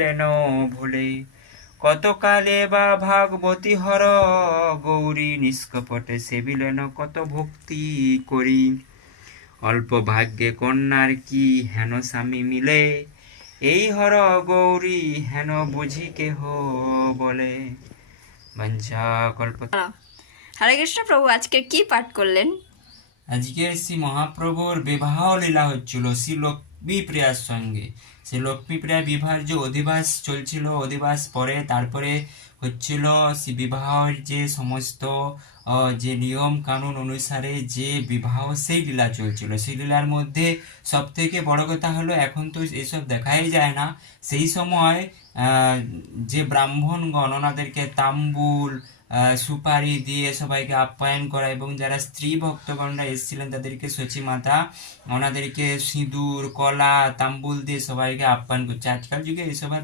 Lane ভুলে কত কালে বা ভাগবতী হর গৌরী নিষ্কপটে সেবিলেন কত ভক্তি করি অল্প ভাগ্যে কন্যার কি হেন স্বামী মিলে এই হর গৌরী হেন বুঝি কেহ বলে বাঞ্ছা কল্প। হরে কৃষ্ণ প্রভু আজকের কি পাঠ করলেন? আজকে শ্রী মহাপ্রভুর বিবাহ লীলা হচ্ছিল শ্রী লক্ষ্মী প্রিয়ার সঙ্গে। সে লক্ষ্মী প্রিয়া বিবাহের যে অধিবাস চলছিল, অধিবাস পরে তারপরে হচ্ছিল শ্রী বিবাহের যে সমস্ত যে নিয়ম কানুন অনুসারে যে বিবাহ সেই লীলা চলছিল। সেই লীলার মধ্যে সব থেকে বড় কথা হলো, এখন তো এসব দেখাই যায় না, সেই সময় যে ব্রাহ্মণগণ ওনাদেরকে তাম্বুল সুপারি দিয়ে সবাইকে আপ্যায়ন করা, এবং যারা স্ত্রী ভক্তগণরা এসেছিলেন তাদেরকে সচী মাতা ওনাদেরকে সিঁদুর কলা তাম্বুল দিয়ে সবাইকে আপ্যায়ন করছে। আজকাল যুগে এসব আর